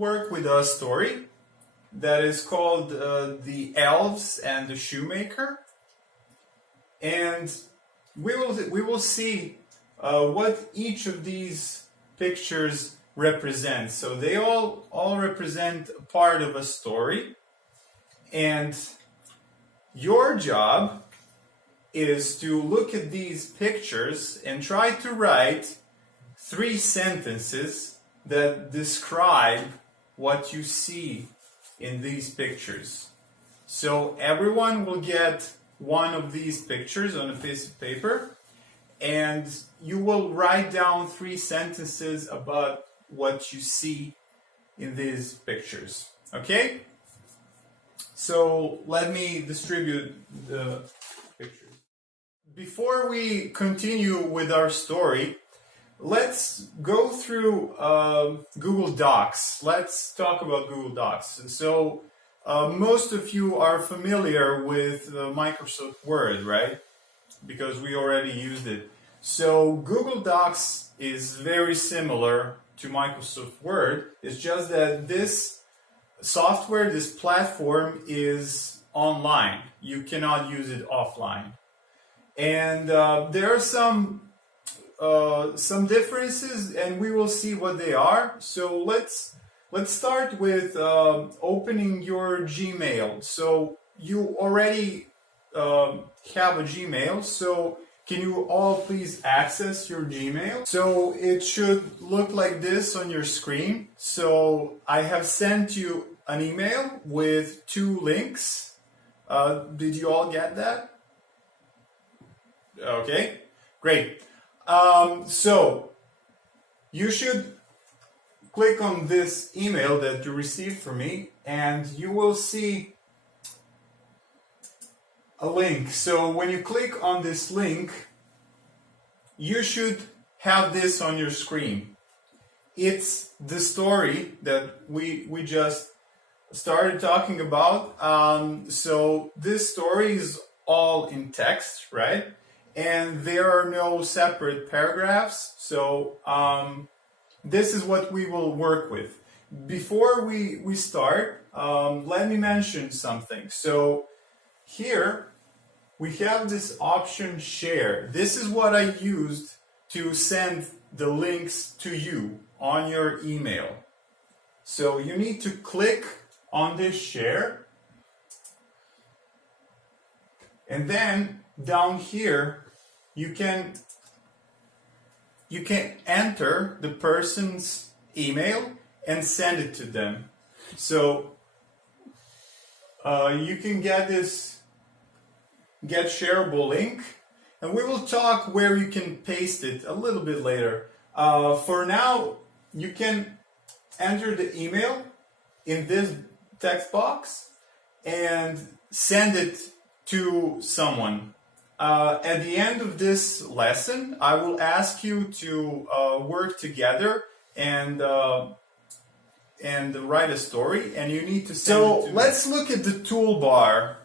work with a story that is called The Elves and the Shoemaker. And we will see what each of these pictures represents. So they all represent a part of a story. And your job is to look at these pictures and try to write 3 sentences that describe what you see in these pictures. So everyone will get one of these pictures on a piece of paper, and you will write down 3 sentences about what you see in these pictures. Okay? So let me distribute the pictures. Before we continue with our story, let's go through Google Docs. Let's talk about Google Docs. So most of you are familiar with Microsoft Word, right? Because we already used it. So Google Docs is very similar to Microsoft Word. It's just that this software, this platform is online. You cannot use it offline. And there are some differences, and we will see what they are. So let's start with opening your Gmail. So you already have a Gmail. So can you all please access your Gmail? So it should look like this on your screen. So I have sent you an email with 2 links. Did you all get that? Okay, great. So you should click on this email that you received from me, and you will see a link. So when you click on this link, you should have this on your screen. It's the story that we just started talking about. So this story is all in text, right? And there are no separate paragraphs. So this is what we will work with. Before we start, let me mention something. So here we have this option share. This is what I used to send the links to you on your email. So you need to click on this share, and then down here you can enter the person's email and send it to them. So you can get shareable link, and we will talk where you can paste it a little bit later. For now, you can enter the email in this text box and send it to someone. At the end of this lesson, I will ask you to work together and write a story, and you need to send it to me. Let's look at the toolbar.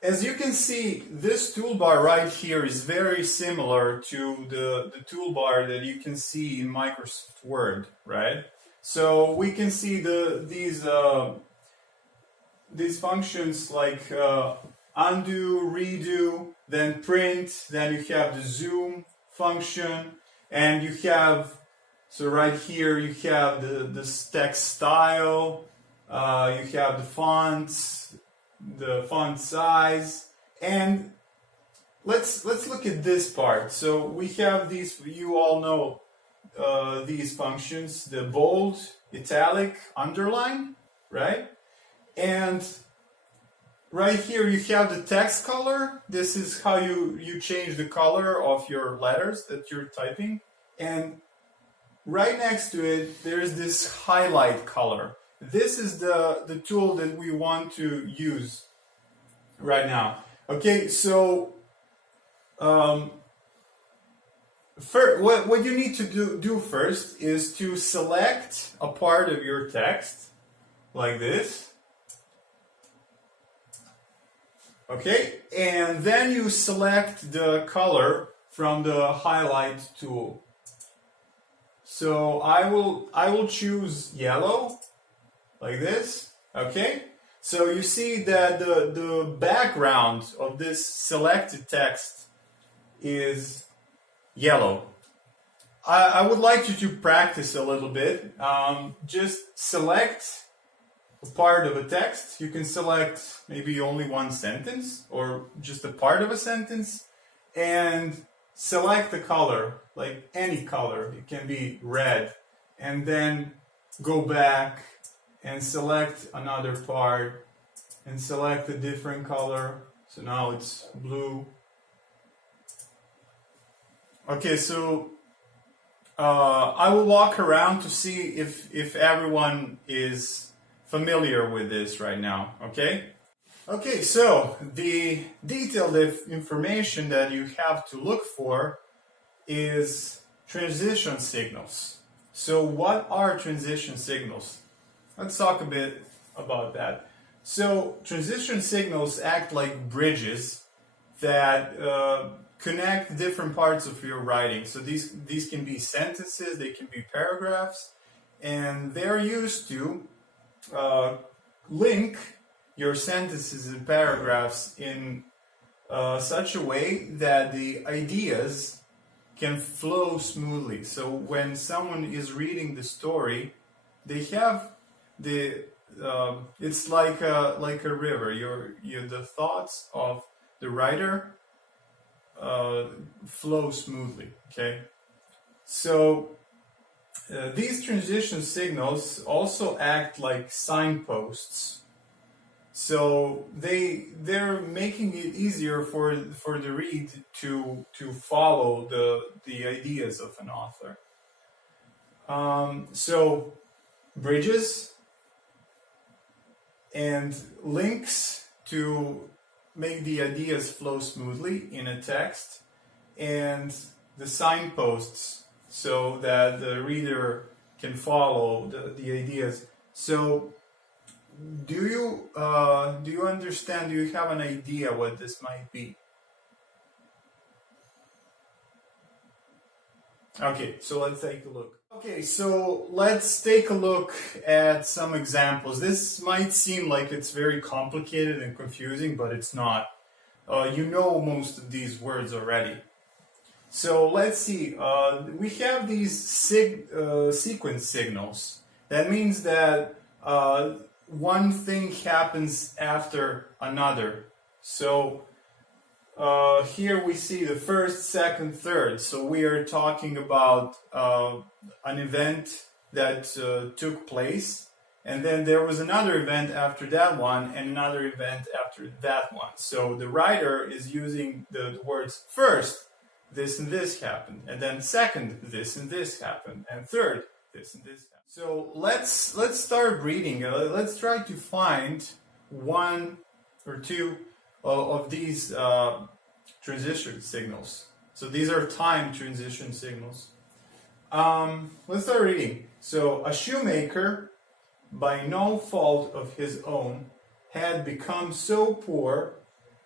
As you can see, this toolbar right here is very similar to the toolbar that you can see in Microsoft Word, right? So we can see these functions like undo, redo, then print, then you have the zoom function, and you have, so right here you have the text style, you have the fonts, the font size, and let's look at this part. So we have these, you all know these functions, the bold, italic, underline, right? And right here you have the text color. This is how you change the color of your letters that you're typing. And right next to it, there's this highlight color. This is the tool that we want to use right now. Okay, so what you need to do first is to select a part of your text like this. Okay, and then you select the color from the highlight tool. So I will choose yellow like this. Okay. So you see that the background of this selected text is yellow. I would like you to practice a little bit. Just select a part of a text. You can select maybe only one sentence or just a part of a sentence and select the color, like any color. It can be red, and then go back and select another part and select a different color. So now it's blue. Okay, so I will walk around to see if everyone is familiar with this right now, okay? Okay, so the detailed information that you have to look for is transition signals. So what are transition signals? Let's talk a bit about that. So transition signals act like bridges that connect different parts of your writing. So these can be sentences, they can be paragraphs, and they're used to link your sentences and paragraphs in such a way that the ideas can flow smoothly. So when someone is reading the story, they have the it's like a river. The thoughts of the writer flow smoothly. Okay, so these transition signals also act like signposts. So they're making it easier for the read to follow the ideas of an author. So bridges and links to make the ideas flow smoothly in a text, and the signposts so that the reader can follow the ideas. So do you understand? Do you have an idea what this might be? Okay, so let's take a look. Okay, so let's take a look at some examples. This might seem like it's very complicated and confusing, but it's not. You know most of these words already. So let's see. We have these sequence signals. That means that one thing happens after another. So here we see the first, second, third. So we are talking about an event that took place, and then there was another event after that one, and another event after that one. So the writer is using the words first, this and this happened, and then second, this and this happened, and third, this and this happened. So let's start reading. Let's try to find one or two of these transition signals. So these are time transition signals. Let's start reading. So a shoemaker, by no fault of his own, had become so poor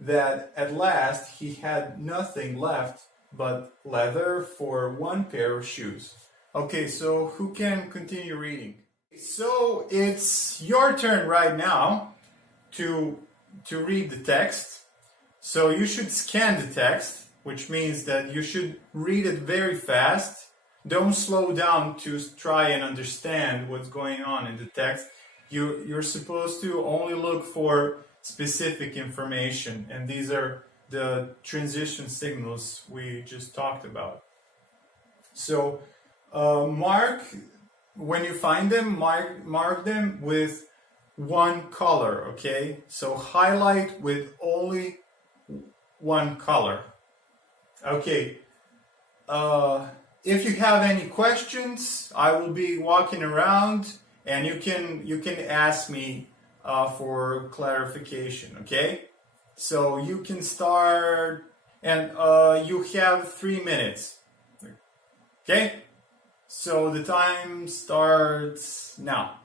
that at last he had nothing left but leather for one pair of shoes. Okay, so who can continue reading? So it's your turn right now to read the text. So you should scan the text, which means that you should read it very fast. Don't slow down to try and understand what's going on in the text. You're supposed to only look for specific information, and these are the transition signals we just talked about. So mark, when you find them, mark them with one color, okay? So highlight with only one color. Okay. If you have any questions, I will be walking around, and you can ask me for clarification, okay? So you can start, and you have 3 minutes. Okay? So the time starts now.